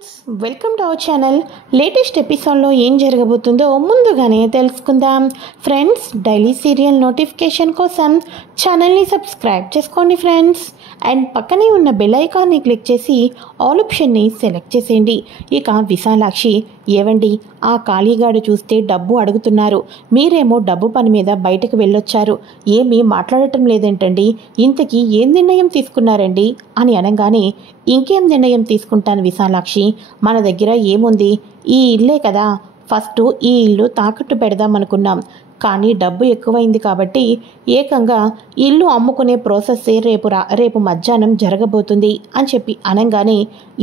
Friends, welcome to our channel. Latest ఎపిసోడ్లో ఏం జరగబోతుందో ముందుగానే తెలుసుకుందాం. ఫ్రెండ్స్, డైలీ సీరియల్ నోటిఫికేషన్ కోసం ఛానల్ని సబ్స్క్రైబ్ చేసుకోండి ఫ్రెండ్స్. అండ్ పక్కనే ఉన్న బెల్ ఐకాన్ని క్లిక్ చేసి ఆల్ ఆప్షన్ని సెలెక్ట్ చేసేయండి. ఇక విశాలాక్షి, ఏవండి, ఆ ఖాళీగాడు చూస్తే డబ్బు అడుగుతున్నారు, మీరేమో డబ్బు పని మీద బయటకు వెళ్ళొచ్చారు, ఏమీ మాట్లాడటం లేదేంటండి, ఇంతకీ ఏం నిర్ణయం తీసుకున్నారండి అని అనగానే, ఇంకేం నిర్ణయం తీసుకుంటాను విశాలాక్షి, మన దగ్గర ఏముంది, ఈ ఇల్లే కదా, ఫస్ట్ ఈ ఇల్లు తాకట్టు పెడదామనుకున్నాం, కానీ డబ్బు ఎక్కువైంది కాబట్టి ఏకంగా ఇల్లు అమ్ముకునే ప్రాసెస్సే రేపు మధ్యాహ్నం జరగబోతుంది అని చెప్పి అనగానే,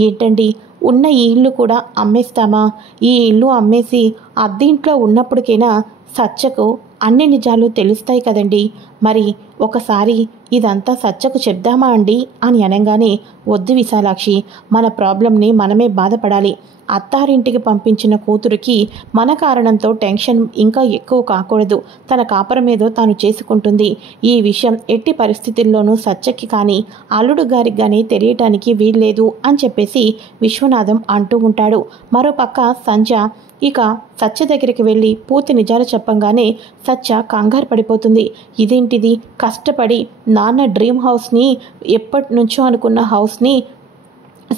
ఏంటండి, ఉన్న ఈ ఇల్లు కూడా అమ్మేస్తామా, ఈ ఇల్లు అమ్మేసి అద్దెంట్లో ఉన్నప్పటికైనా సత్యకు అన్ని నిజాలు తెలుస్తాయి కదండి, మరి ఒకసారి ఇదంతా సత్యకు చెప్దామా అండి అని అనగానే, వద్దు విశాలాక్షి, మన ప్రాబ్లంని మనమే బాధపడాలి, అత్తారింటికి పంపించిన కూతురికి మన కారణంతో టెన్షన్ ఇంకా ఎక్కువ కాకూడదు, తన కాపురం ఏదో తాను చేసుకుంటుంది, ఈ విషయం ఎట్టి పరిస్థితుల్లోనూ సత్యకి కానీ అల్లుడు గారికి కానీ తెలియటానికి వీల్లేదు అని చెప్పేసి విశ్వనాథం అంటూ ఉంటాడు. మరోపక్క సంధ్య ఇక సత్య దగ్గరికి వెళ్ళి పూర్తి నిజాలు చెప్పంగానే సత్య కంగారు పడిపోతుంది. ఇదేంటిది, కష్టపడి నాన్న డ్రీమ్ హౌస్ని, ఎప్పటి నుంచో అనుకున్న హౌస్ని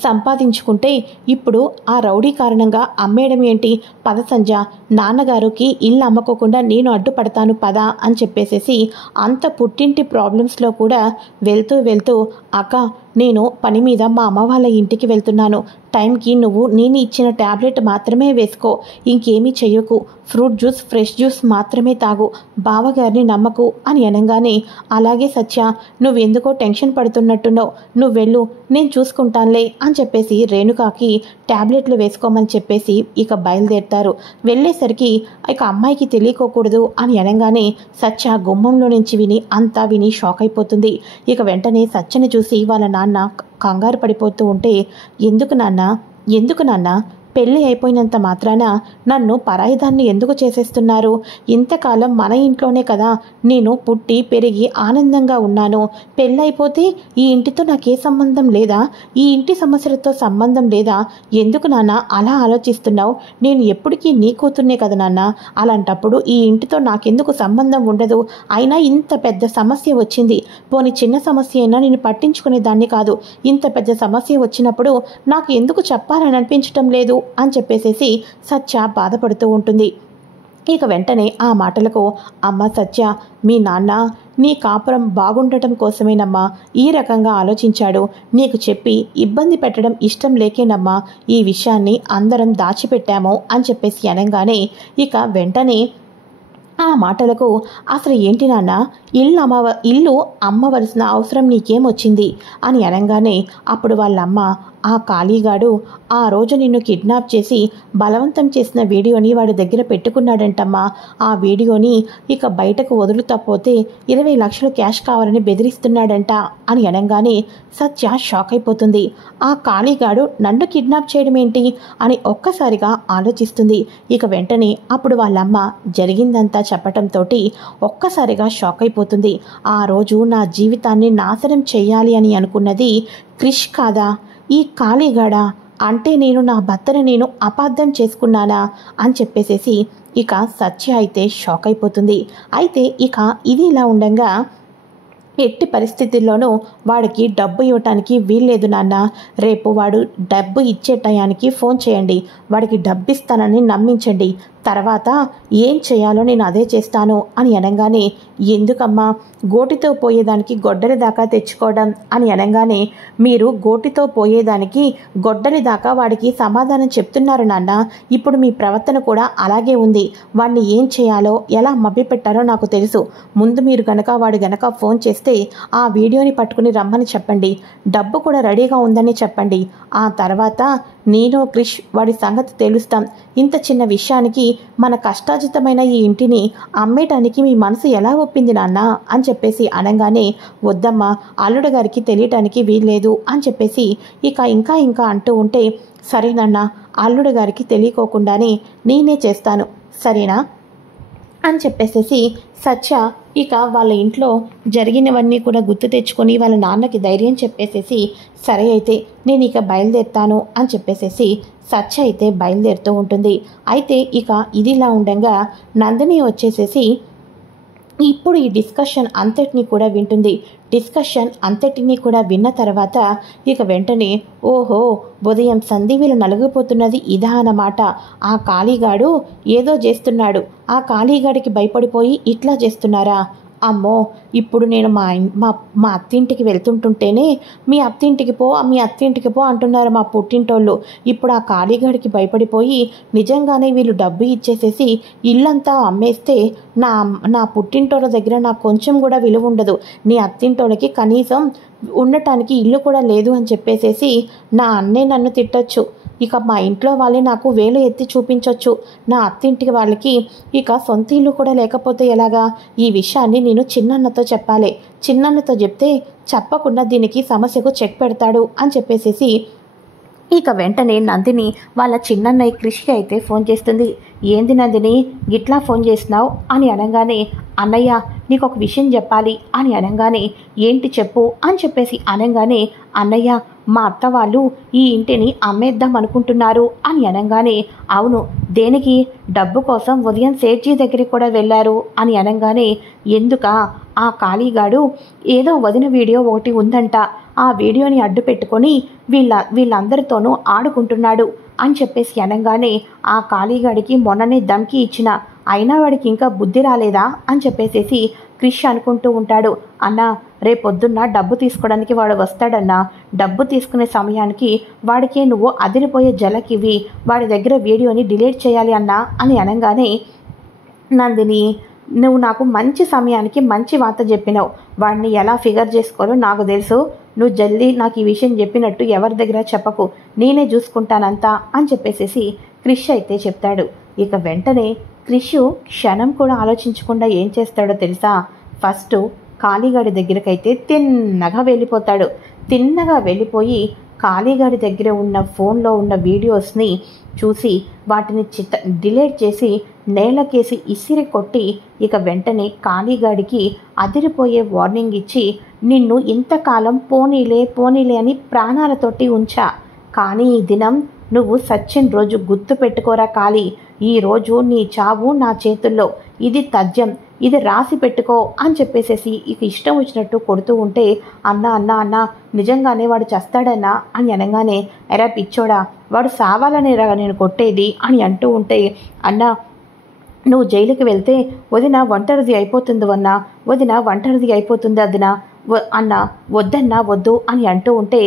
సంపాదించుకుంటే ఇప్పుడు ఆ రౌడీ కారణంగా అమ్మేయడం ఏంటి, పద సంధ్య, నాన్నగారికి ఇల్లు అమ్మకోకుండా నేను అడ్డుపడతాను పద అని చెప్పేసేసి అంత పుట్టింటి ప్రాబ్లమ్స్లో కూడా వెళ్తూ అక్క, నేను పని మీద మా అమ్మ వాళ్ళ ఇంటికి వెళ్తున్నాను, టైంకి నువ్వు నేను ఇచ్చిన ట్యాబ్లెట్ మాత్రమే వేసుకో, ఇంకేమీ చెయ్యకు, ఫ్రూట్ జ్యూస్ ఫ్రెష్ జ్యూస్ మాత్రమే తాగు, బావగారిని నమ్మకు అని అనగానే, అలాగే సత్య, నువ్వెందుకో టెన్షన్ పడుతున్నట్టున్నావు, నువ్వు వెళ్ళు, నేను చూసుకుంటానులే అని చెప్పేసి రేణుకాకి ట్యాబ్లెట్లు వేసుకోమని చెప్పేసి ఇక బయలుదేరుతారు. వెళ్ళేసరికి ఇక అమ్మాయికి తెలియకోకూడదు అని అనగానే సత్య గుమ్మంలో నుంచి అంతా విని షాక్ అయిపోతుంది. ఇక వెంటనే సత్యని చూసి వాళ్ళ నాన్న కంగారు పడిపోతూ ఉంటే, ఎందుకు నాన్న పెళ్ళి అయిపోయినంత మాత్రాన నన్ను పరాయిదాన్ని ఎందుకు చేసేస్తున్నారు, ఇంతకాలం మన ఇంట్లోనే కదా నేను పుట్టి పెరిగి ఆనందంగా ఉన్నాను, పెళ్ళైపోతే ఈ ఇంటితో నాకే సంబంధం లేదా, ఈ ఇంటి సమస్యలతో సంబంధం లేదా, ఎందుకు నాన్న అలా ఆలోచిస్తున్నావు, నేను ఎప్పటికీ నీ కూతుర్నే కదా నాన్న, అలాంటప్పుడు ఈ ఇంటితో నాకెందుకు సంబంధం ఉండదు, అయినా ఇంత పెద్ద సమస్య వచ్చింది, పోనీ చిన్న సమస్య అయినా నేను పట్టించుకునే దాన్ని కాదు, ఇంత పెద్ద సమస్య వచ్చినప్పుడు నాకు ఎందుకు చెప్పాలని అనిపించటం లేదు అని చెప్పేసేసి సత్య బాధపడుతూ ఉంటుంది. ఇక వెంటనే ఆ మాటలకు, అమ్మ సత్య, మీ నాన్న నీ కాపురం బాగుండటం కోసమేనమ్మా ఈ రకంగా ఆలోచించాడు, నీకు చెప్పి ఇబ్బంది పెట్టడం ఇష్టం లేకేనమ్మా ఈ విషయాన్ని అందరం దాచిపెట్టాము అని చెప్పేసి అనగానే, ఇక వెంటనే ఆ మాటలకు, అసలు ఏంటి నాన్న, ఇల్లు అమ్మవలసిన అవసరం నీకేమొచ్చింది అని అనగానే, అప్పుడు వాళ్ళమ్మ, ఆ ఖాళీగాడు ఆ రోజు నిన్ను కిడ్నాప్ చేసి బలవంతం చేసిన వీడియోని వాడి దగ్గర పెట్టుకున్నాడంటమ్మా, ఆ వీడియోని ఇక బయటకు వదులుతపోతే 20 లక్షలు క్యాష్ కావాలని బెదిరిస్తున్నాడంట అని అనగానే సత్య షాక్ అయిపోతుంది. ఆ ఖాళీగాడు నన్ను కిడ్నాప్ చేయడం ఏంటి అని ఒక్కసారిగా ఆలోచిస్తుంది. ఇక వెంటనే అప్పుడు వాళ్ళమ్మ జరిగిందంతా చెప్పటంతో ఒక్కసారిగా షాక్ అయిపోతుంది. ఆ రోజు నా జీవితాన్ని నాశనం చేయాలి అని అనుకున్నది క్రిష్ కాదా, ఈ ఖాళీగాడా, అంటే నేను నా భర్తను నేను అపార్థం చేసుకున్నానా అని చెప్పేసేసి ఇక సత్య అయితే షాక్ అయిపోతుంది. అయితే ఇక ఇది ఇలా ఉండగా, ఎట్టి పరిస్థితుల్లోనూ వాడికి డబ్బు ఇవ్వటానికి వీల్లేదు నాన్న, రేపు వాడు డబ్బు ఇచ్చే టయానికి ఫోన్ చేయండి, వాడికి డబ్బు ఇస్తానని నమ్మించండి, తర్వాత ఏం చేయాలో నేను అదే చేస్తాను అని అనగానే, ఎందుకమ్మా గోటితో పోయేదానికి గొడ్డలి దాకా తెచ్చుకోవడం అని అనగానే, మీరు గోటితో పోయేదానికి గొడ్డలి దాకా వాడికి సమాధానం చెప్తున్నారు నాన్న, ఇప్పుడు మీ ప్రవర్తన కూడా అలాగే ఉంది, వాడిని ఏం చేయాలో ఎలా మభ్యపెట్టాలో నాకు తెలుసు, ముందు మీరు వాడు గనక ఫోన్ చేస్తే ఆ వీడియోని పట్టుకుని రమ్మని చెప్పండి, డబ్బు కూడా రెడీగా ఉందని చెప్పండి, ఆ తర్వాత నేను క్రిష్ వాడి సంగతి తెలుస్తాం, ఇంత చిన్న విషయానికి మన కష్టార్జితమైన ఈ ఇంటిని అమ్మేయటానికి మీ మనసు ఎలా ఒప్పింది నాన్న అని చెప్పేసి అనగానే, వద్దమ్మా అల్లుడు గారికి తెలియటానికి వీల్లేదు అని చెప్పేసి ఇక ఇంకా అంటూ ఉంటే, సరేనన్నా, అల్లుడు గారికి తెలియకోకుండానే నేనే చేస్తాను, సరేనా, అని చెప్పేసేసి సత్య ఇక వాళ్ళ ఇంట్లో జరిగినవన్నీ కూడా గుర్తు తెచ్చుకొని వాళ్ళ నాన్నకి ధైర్యం చెప్పేసేసి సరే అయితే నేను ఇక బయలుదేరుతాను అని చెప్పేసేసి సత్య అయితే బయలుదేరుతూ ఉంటుంది. అయితే ఇక ఇదిలా ఉండగా నందిని వచ్చేసేసి ఇప్పుడు ఈ డిస్కషన్ అంతటినీ కూడా వింటుంది. డిస్కషన్ అంతటినీ కూడా విన్న తర్వాత ఇక వెంటనే ఓహో ఉదయం సందీవిలు నలిగిపోతున్నది ఇదా అన్నమాట. ఆ కాళీగాడు ఏదో చేస్తున్నాడు, ఆ కాళీగాడికి భయపడిపోయి ఇట్లా చేస్తున్నారా? అమ్మో ఇప్పుడు నేను మా అత్తింటికి వెళ్తుంటుంటేనే మీ అత్తింటికి పో అంటున్నారు మా పుట్టింటోళ్ళు. ఇప్పుడు ఆ కాళీగాడికి భయపడిపోయి నిజంగానే వీళ్ళు డబ్బు ఇచ్చేసేసి ఇల్లంతా అమ్మేస్తే నా నా పుట్టింటోళ్ళ దగ్గర నాకు కొంచెం కూడా విలువ ఉండదు. నీ అత్తింటోళ్ళకి కనీసం ఉండటానికి ఇల్లు కూడా లేదు అని చెప్పేసేసి నా అన్నే నన్ను తిట్టొచ్చు. ఇక మా ఇంట్లో వాళ్ళే నాకు వేలు ఎత్తి చూపించవచ్చు. నా అత్తింటికి వాళ్ళకి ఇక సొంత ఇల్లు కూడా లేకపోతే ఎలాగా? ఈ విషయాన్ని నేను చిన్నన్నతో చెప్పాలి. చిన్నన్నతో చెప్తే చెప్పకుండా దీనికి సమస్యకు చెక్ పెడతాడు అని చెప్పేసేసి ఇక వెంటనే నందిని వాళ్ళ చిన్నన్నయ్య కృషికి అయితే ఫోన్ చేస్తుంది. ఏంది నందిని గిట్లా ఫోన్ చేసినావు అని అనగానే అన్నయ్య నీకు ఒక విషయం చెప్పాలి అని అనగానే ఏంటి చెప్పు అని చెప్పేసి అనగానే అన్నయ్య మా అత్త వాళ్ళు ఈ ఇంటిని అమ్మేద్దాం అనుకుంటున్నారు అని అనగానే అవును దేనికి? డబ్బు కోసం ఉదయం సేట్జీ దగ్గరికి కూడా వెళ్ళారు అని అనగానే ఎందుకా? ఆ కాళీగాడు ఏదో వదిన వీడియో ఒకటి ఉందంట, ఆ వీడియోని అడ్డు పెట్టుకొని వీళ్ళందరితోనూ ఆడుకుంటున్నాడు అని చెప్పేసి అనగానే ఆ కాళీగాడికి మొన్ననే దమ్కి ఇచ్చిన, అయినా వాడికి ఇంకా బుద్ధి రాలేదా అని చెప్పేసేసి క్రిష్ అనుకుంటూ ఉంటాడు. అన్న రేపొద్దున్న డబ్బు తీసుకోవడానికి వాడు వస్తాడన్నా, డబ్బు తీసుకునే సమయానికి వాడికి నువ్వు అదిరిపోయే జలకివి వాడి దగ్గర వీడియోని డిలీట్ చేయాలి అన్నా అని అనగానే నందిని నువ్వు నాకు మంచి సమయానికి మంచి వార్త చెప్పినావు. వాడిని ఎలా ఫిగర్ చేసుకోవాలో నాకు తెలుసు. నువ్వు జల్దీ నాకు ఈ విషయం చెప్పినట్టు ఎవరి దగ్గర చెప్పకు, నేనే చూసుకుంటానంతా అని చెప్పేసేసి క్రిష్ అయితే చెప్తాడు. ఇక వెంటనే క్రిష్ క్షణం కూడా ఆలోచించకుండా ఏం చేస్తాడో తెలుసా? ఫస్ట్ కాళీగాడి దగ్గరకైతే తిన్నగా వెళ్ళిపోయి కాళీగాడి దగ్గర ఉన్న ఫోన్లో ఉన్న వీడియోస్ని చూసి వాటిని డిలీట్ చేసి నేలకేసి ఇసిరి కొట్టి ఇక వెంటనే కాళీగాడికి అదిరిపోయే వార్నింగ్ ఇచ్చి నిన్ను ఇంతకాలం పోనీలే అని ప్రాణాలతోటి ఉంచా, కానీ ఈ దినం నువ్వు సచ్చిన రోజు గుర్తు పెట్టుకోరా కాళీ, ఈరోజు నీ చావు నా చేతుల్లో, ఇది తథ్యం, ఇది రాసి పెట్టుకో అని చెప్పేసేసి ఇక ఇష్టం వచ్చినట్టు కొడుతూ ఉంటే అన్న నిజంగానే వాడు చస్తాడన్నా అని అనగానే ఎరా పిచ్చోడా వాడు సావాలనే రా నేను కొట్టేది అని అంటూ ఉంటే అన్న నువ్వు జైలుకి వెళ్తే వదిన ఒంటరిది అయిపోతుంది అదినా అన్న వద్దు అని అంటూ ఉంటే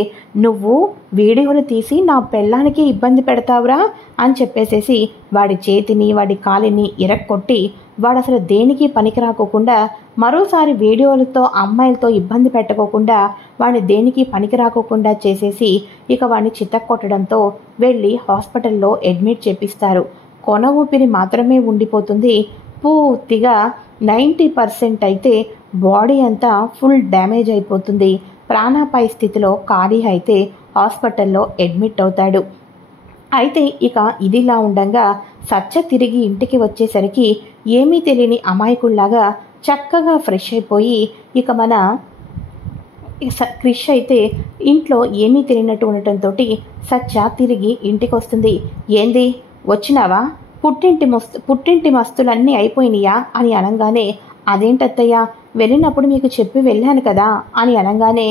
నువ్వు వీడియోలు తీసి నా పెళ్ళానికి ఇబ్బంది పెడతావురా అని చెప్పేసేసి వాడి చేతిని వాడి కాలిని ఇరక్కొట్టి వాడు అసలు దేనికి పనికి రాకోకుండా మరోసారి వీడియోలతో అమ్మాయిలతో ఇబ్బంది పెట్టకోకుండా వాడిని దేనికి పనికి రాకోకుండా చేసేసి ఇక వాడిని చితక్కొట్టడంతో వెళ్ళి హాస్పిటల్లో అడ్మిట్ చేపిస్తారు. కొన ఊపిరి మాత్రమే ఉండిపోతుంది. పూర్తిగా 90% అయితే బాడీ అంతా ఫుల్ డ్యామేజ్ అయిపోతుంది. ప్రాణాపాయ స్థితిలో కాళీ అయితే హాస్పిటల్లో అడ్మిట్ అవుతాడు. అయితే ఇక ఇదిలా ఉండగా సత్య తిరిగి ఇంటికి వచ్చేసరికి ఏమీ తెలియని అమాయకుల్లాగా చక్కగా ఫ్రెష్ అయిపోయి ఇక మన క్రిష్ అయితే ఇంట్లో ఏమీ తెలియనట్టు ఉండటంతో సత్య తిరిగి ఇంటికి వస్తుంది. ఏంది వచ్చినావా? పుట్టింటి మస్తులన్నీ అయిపోయినాయా అని అనగానే అదేంటత్తయ్య వెళ్ళినప్పుడు మీకు చెప్పి వెళ్ళాను కదా అని అనగానే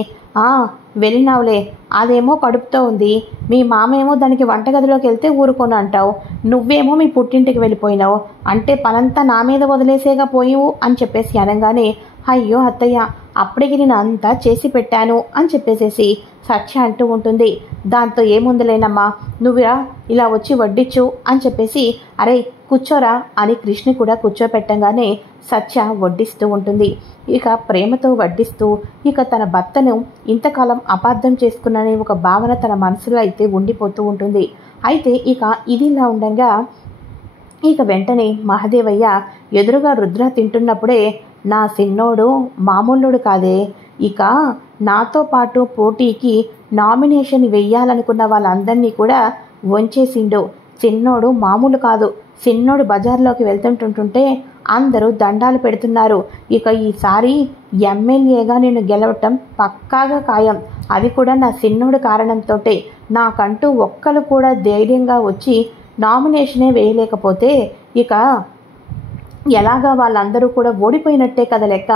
వెళ్ళినావులే, అదేమో కడుపుతో ఉంది, మీ మామేమో దానికి వంటగదిలోకి వెళ్తే ఊరుకొని అంటావు, నువ్వేమో మీ పుట్టింటికి వెళ్ళిపోయినావు, అంటే పనంతా నా మీద వదిలేసేగా పోయివు అని చెప్పేసి అనగానే అయ్యో అత్తయ్య అప్పటికి నేను అంతా చేసి పెట్టాను అని చెప్పేసేసి సత్య అంటూ ఉంటుంది. దాంతో ఏముందిలేనమ్మా, నువ్వురా ఇలా వచ్చి వడ్డించు అని చెప్పేసి అరే కూర్చోరా అని కృష్ణ కూడా కూర్చోపెట్టంగానే సత్య వడ్డిస్తూ ఉంటుంది. ఇక ప్రేమతో వడ్డిస్తూ ఇక తన భర్తను ఇంతకాలం అపార్థం చేసుకున్ననే ఒక భావన తన మనసులో అయితే ఉండిపోతూ ఉంటుంది. అయితే ఇక ఇదిలా ఉండగా ఇక వెంటనే మహాదేవయ్య ఎదురుగా రుద్ర తింటున్నప్పుడే నా సిన్నోడు మామూలుడు కాదే, ఇక నాతో పాటు పోటీకి నామినేషన్ వెయ్యాలనుకున్న వాళ్ళందరినీ కూడా వంచేసిండు. చిన్నోడు మామూలు కాదు, చిన్నోడు బజార్లోకి వెళ్తుంటుంటే అందరూ దండాలు పెడుతున్నారు. ఇక ఈసారి ఎమ్మెల్యేగా నేను గెలవటం పక్కాగా ఖాయం. అది కూడా నా చిన్నోడు కారణంతోటే. నాకంటూ ఒక్కరు కూడా ధైర్యంగా వచ్చి నామినేషనే వేయలేకపోతే ఇక ఎలాగా వాళ్ళందరూ కూడా ఓడిపోయినట్టే కదా లెక్క.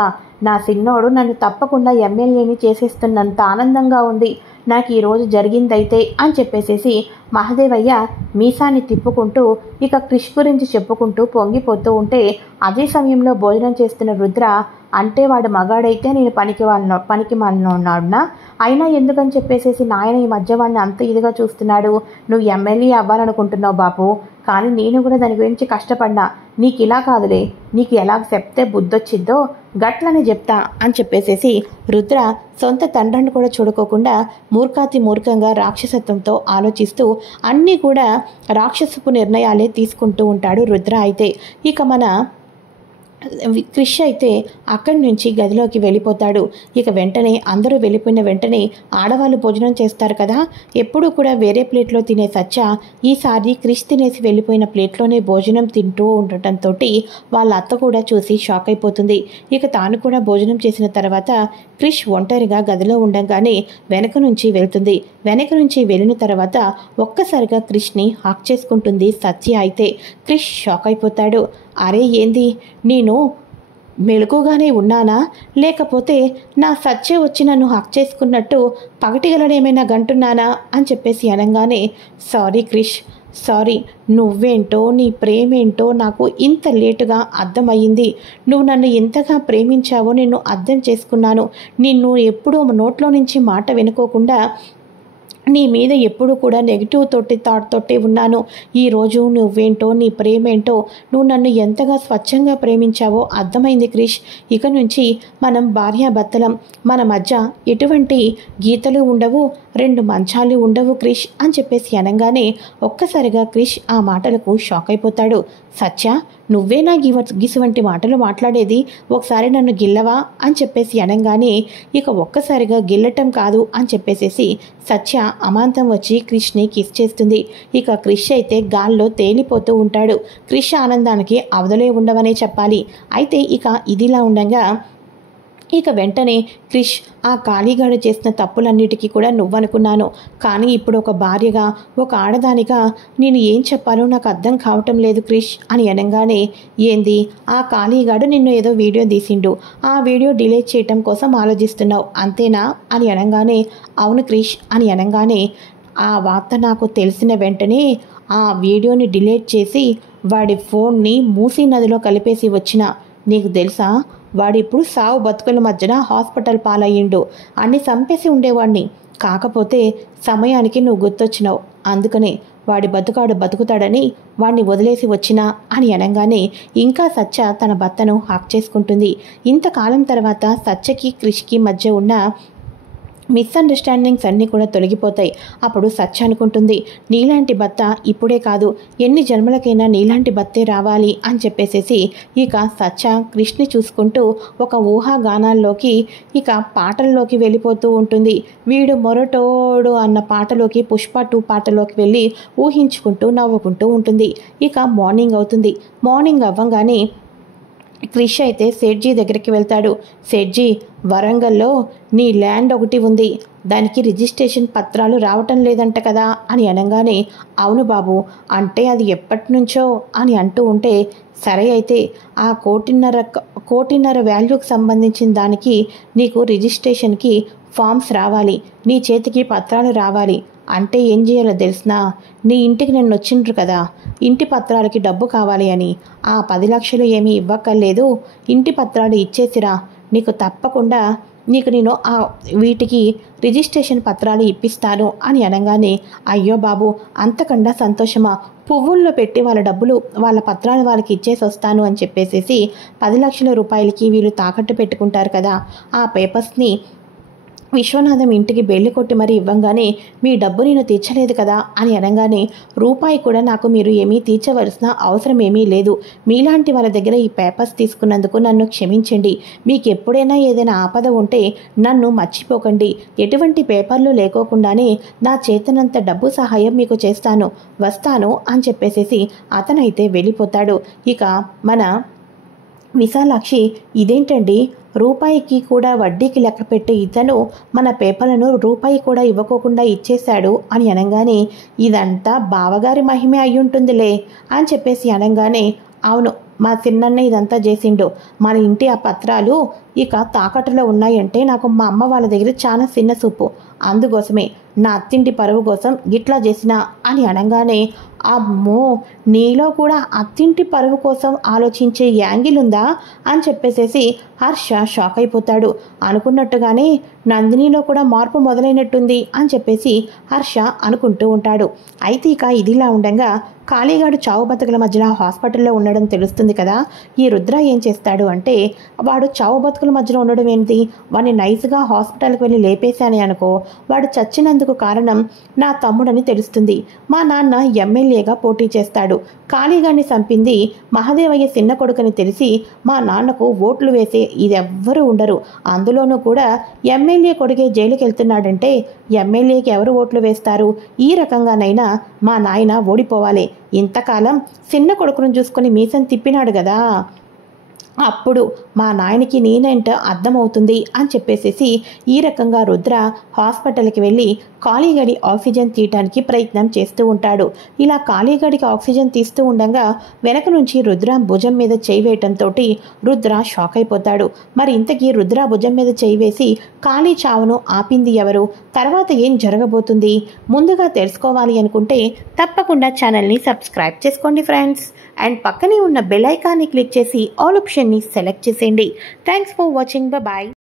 నా చిన్నోడు నన్ను తప్పకుండా ఎమ్మెల్యేని చేసేస్తున్నంత ఆనందంగా ఉంది నాకు ఈరోజు జరిగిందైతే అని చెప్పేసేసి మహదేవయ్య మీసాన్ని తిప్పుకుంటూ ఇక క్రిష్ గురించి చెప్పుకుంటూ పొంగిపోతూ ఉంటే, అదే సమయంలో భోజనం చేస్తున్న రుద్ర, అంటే వాడు మగాడైతే నేను పనికి మాలిన ఉన్నాడునా, అయినా ఎందుకని చెప్పేసేసి నాయన ఈ మధ్య వాడిని అంత ఇదిగా చూస్తున్నాడు. నువ్వు ఎమ్మెల్యే అవ్వాలనుకుంటున్నావు బాపు, కానీ నేను కూడా దాని గురించి కష్టపడ్డా. నీకు ఇలా కాదులే, నీకు ఎలా చెప్తే బుద్ధొచ్చిద్దో గట్లని చెప్తా అని చెప్పేసేసి రుద్ర సొంత తండ్రిని కూడా చూడుకోకుండా మూర్ఖంగా రాక్షసత్వంతో ఆలోచిస్తూ అన్నీ కూడా రాక్షసపు నిర్ణయాలే తీసుకుంటూ ఉంటాడు రుద్ర. అయితే ఇక మన క్రిష్ అయితే అక్కడి నుంచి గదిలోకి వెళ్ళిపోతాడు. ఇక వెంటనే అందరూ వెళ్ళిపోయిన వెంటనే ఆడవాళ్ళు భోజనం చేస్తారు కదా, ఎప్పుడూ కూడా వేరే ప్లేట్లో తినే సత్య ఈసారి క్రిష్ తినేసి వెళ్ళిపోయిన ప్లేట్లోనే భోజనం తింటూ ఉండటంతో వాళ్ళ అత్త కూడా చూసి షాక్ అయిపోతుంది. ఇక తాను కూడా భోజనం చేసిన తర్వాత క్రిష్ ఒంటరిగా గదిలో ఉండగానే వెనక నుంచి వెళ్తుంది. వెనక నుంచి వెళ్ళిన తర్వాత ఒక్కసారిగా క్రిష్ని హాక్ చేసుకుంటుంది సత్య. అయితే క్రిష్ షాక్ అయిపోతాడు. అరే ఏంది, నేను మెలకుగానే ఉన్నానా, లేకపోతే నా సత్య వచ్చి నన్ను హక్ చేసుకున్నట్టు పగటిగలడేమైనా గంటున్నానా అని చెప్పేసి అనగానే, సారీ క్రిష్, సారీ, నువ్వేంటో నీ ప్రేమేంటో నాకు ఇంత లేటుగా అర్థమయ్యింది. నువ్వు నన్ను ఎంతగా ప్రేమించావో నేను అర్థం చేసుకున్నాను. నిన్ను ఎప్పుడూ నోట్లో నుంచి మాట వినుకోకుండా నీ మీద ఎప్పుడు కూడా నెగిటివ్ థాట్ తోటి ఉన్నాను. ఈరోజు నువ్వేంటో నీ ప్రేమేంటో నువ్వు నన్ను ఎంతగా స్వచ్ఛంగా ప్రేమించావో అర్థమైంది క్రిష్. ఇక నుంచి మనం భార్యాభర్తలం, మన మధ్య ఎటువంటి గీతలు ఉండవు, 2 మంచాలు ఉండవు క్రిష్ అని చెప్పేసి అనగానే ఒక్కసారిగా క్రిష్ ఆ మాటలకు షాక్ అయిపోతాడు. సత్య, నువ్వేనా గిసువంటి మాటలు మాట్లాడేది, ఒకసారి నన్ను గిల్లవా అని చెప్పేసి అనగానే ఇక ఒక్కసారిగా గిల్లటం కాదు అని చెప్పేసేసి సత్య అమాంతం వచ్చి క్రిష్ని కిస్ చేస్తుంది. ఇక క్రిష్ అయితే గాల్లో తేలిపోతూ ఉంటాడు. క్రిష్ ఆనందానికి అవధులే ఉండవనే చెప్పాలి. అయితే ఇక ఇదిలా ఉండగా ఇక వెంటనే క్రిష్, ఆ కాళీగాడు చేసిన తప్పులన్నిటికీ కూడా నువ్వనుకున్నాను, కానీ ఇప్పుడు ఒక భార్యగా, ఒక ఆడదానిగా నేను ఏం చెప్పాలో నాకు అర్థం కావటం లేదు క్రిష్ అని అనగానే, ఏంది, ఆ కాళీగాడు నిన్ను ఏదో వీడియో తీసిండు, ఆ వీడియో డిలీట్ చేయటం కోసం ఆలోచిస్తున్నావు అంతేనా అని అనగానే, అవును క్రిష్ అని అనగానే, ఆ వార్త నాకు తెలిసిన వెంటనే ఆ వీడియోని డిలీట్ చేసి వాడి ఫోన్ని మూసీ నదిలో కలిపేసి వచ్చిన. నీకు తెలుసా, వాడిప్పుడు సావు బతుకుల మధ్యన హాస్పిటల్ పాలయ్యిండు. అన్ని చంపేసి ఉండేవాడిని, కాకపోతే సమయానికి నువ్వు గుర్తొచ్చినావు, అందుకనే వాడి బతుకుతాడని వాడిని వదిలేసి వచ్చినా అని అనగానే ఇంకా సత్య తన భర్తను హాక్ చేసుకుంటుంది. ఇంతకాలం తర్వాత సత్యకి క్రిష్కి మధ్య ఉన్న మిస్అండర్స్టాండింగ్స్ అన్నీ కూడా తొలగిపోతాయి. అప్పుడు సత్య అనుకుంటుంది, నీలాంటి భర్త ఇప్పుడే కాదు, ఎన్ని జన్మలకైనా నీలాంటి భర్తే రావాలి అని చెప్పేసేసి ఇక సత్య క్రిష్ని చూసుకుంటూ ఒక ఊహాగానాల్లోకి, ఇక పాటల్లోకి వెళ్ళిపోతూ ఉంటుంది. వీడు మొరటోడు అన్న పాటలోకి, పుష్ప 2 పాటలోకి వెళ్ళి ఊహించుకుంటూ నవ్వుకుంటూ ఉంటుంది. ఇక మార్నింగ్ అవుతుంది. మార్నింగ్ అవ్వగానే క్రిష్ అయితే సేట్జీ దగ్గరికి వెళ్తాడు. సేట్జీ, వరంగల్లో నీ ల్యాండ్ ఒకటి ఉంది, దానికి రిజిస్ట్రేషన్ పత్రాలు రావటం లేదంట కదా అని అనగానే, అవును బాబు, అంటే అది ఎప్పటి నుంచో అని అంటూ ఉంటే, సరే అయితే ఆ కోటిన్నర వాల్యూకి సంబంధించిన దానికి నీకు రిజిస్ట్రేషన్కి ఫామ్స్ రావాలి, నీ చేతికి పత్రాలు రావాలి. అంటే ఏం చేయాలో తెలిసినా, నీ ఇంటికి నేను వచ్చిండ్రు కదా, ఇంటి పత్రాలకి డబ్బు కావాలి అని, ఆ 10 లక్షలు ఏమీ ఇవ్వక్కర్లేదు, ఇంటి పత్రాలు ఇచ్చేసిరా, నీకు తప్పకుండా నేను వీటికి రిజిస్ట్రేషన్ పత్రాలు ఇప్పిస్తాను అని అనగానే, అయ్యో బాబు, అంతకన్నా సంతోషమా, పువ్వుల్లో పెట్టి వాళ్ళ డబ్బులు, వాళ్ళ పత్రాలు వాళ్ళకి ఇచ్చేసి వస్తాను అని చెప్పేసేసి 10 లక్షల రూపాయలకి వీళ్ళు తాకట్టు పెట్టుకుంటారు కదా, ఆ పేపర్స్ని విశ్వనాథం ఇంటికి బెల్లి కొట్టి మరీ ఇవ్వంగానే, మీ డబ్బు నేను తీర్చలేదు కదా అని అనగానే, రూపాయి కూడా నాకు మీరు ఏమీ తీర్చవలసిన అవసరం ఏమీ లేదు, మీలాంటి వాళ్ళ దగ్గర ఈ పేపర్స్ తీసుకున్నందుకు నన్ను క్షమించండి, మీకు ఎప్పుడైనా ఏదైనా ఆపద ఉంటే నన్ను మర్చిపోకండి, ఎటువంటి పేపర్లు లేకోకుండానే నా చేతనంత డబ్బు సహాయం మీకు చేస్తాను, వస్తాను అని చెప్పేసేసి అతనైతే వెళ్ళిపోతాడు. ఇక మన విశాలాక్షి, ఇదేంటండి, రూపాయికి కూడా వడ్డీకి లెక్క పెట్టే ఇతను మన పేపర్లను రూపాయి కూడా ఇవ్వకోకుండా ఇచ్చేశాడు అని అనగానే, ఇదంతా బావగారి మహిమే అయ్యుంటుందిలే అని చెప్పేసి అనగానే, అవును, మా చిన్నన్న ఇదంతా చేసిండు. మన ఇంటి ఆ పత్రాలు ఇక తాకట్టులో ఉన్నాయంటే నాకు మా అమ్మ వాళ్ళ దగ్గర చాలా చిన్న చూపు, అందుకోసమే నా అత్తింటి పరువు కోసం గిట్లా చేసినా అని అనగానే, అమ్మో, నీలో కూడా అత్తింటి పరువు కోసం ఆలోచించే యాంగిల్ ఉందా అని చెప్పేసేసి హర్ష షాక్ అయిపోతాడు. అనుకున్నట్టుగానే నందినిలో కూడా మార్పు మొదలైనట్టుంది అని చెప్పేసి హర్ష అనుకుంటూ ఉంటాడు. అయితే ఇక ఇదిలా ఉండగా కాళీగాడు చావు బతుకుల మధ్యలో హాస్పిటల్లో ఉండడం తెలుస్తుంది కదా. ఈ రుద్ర ఏం చేస్తాడు అంటే, వాడు చావు బతుకుల మధ్యలో ఉండడం ఏంటి, వాడిని నైస్గా హాస్పిటల్కి వెళ్ళి లేపేశానే అనుకో, వాడు చచ్చినందుకు కారణం నా తమ్ముడని తెలుస్తుంది. మా నాన్న ఎమ్మెల్యేగా పోటీ చేస్తాడు, కాళీగాడిని చంపింది మహదేవయ్య చిన్న కొడుకని తెలిసి మా నాన్నకు ఓట్లు వేసే ఇదెవ్వరూ ఉండరు. అందులోనూ కూడా ఎమ్మెల్యే కొడుకే జైలుకి వెళ్తున్నాడంటే ఎమ్మెల్యేకి ఎవరు ఓట్లు వేస్తారు? ఈ రకంగానైనా మా నాయన ఓడిపోవాలి. ఇంతకాలం చిన్న కొడుకును చూసుకొని మీసం తిప్పినాడు కదా, అప్పుడు మా నాయనకి నేనేంటో అర్థమవుతుంది అని చెప్పేసేసి ఈ రకంగా రుద్ర హాస్పిటల్కి వెళ్ళి కాళీగడి ఆక్సిజన్ తీయటానికి ప్రయత్నం చేస్తూ ఉంటాడు. ఇలా కాళీగడికి ఆక్సిజన్ తీస్తూ ఉండగా వెనక నుంచి రుద్ర భుజం మీద చేయి వేయటంతో రుద్ర షాక్ అయిపోతాడు. మరి ఇంతకీ రుద్ర భుజం మీద చేయి వేసి కాళీ చావును ఆపింది ఎవరు? తర్వాత ఏం జరగబోతుంది? ముందుగా తెలుసుకోవాలి అనుకుంటే తప్పకుండా ఛానల్ని సబ్స్క్రైబ్ చేసుకోండి ఫ్రెండ్స్. అండ్ పక్కనే ఉన్న బెల్ ఐకాన్ని క్లిక్ చేసి ఆల్ ఆప్షన్ని సెలెక్ట్ చేసేయండి. Thanks for watching. బాయ్.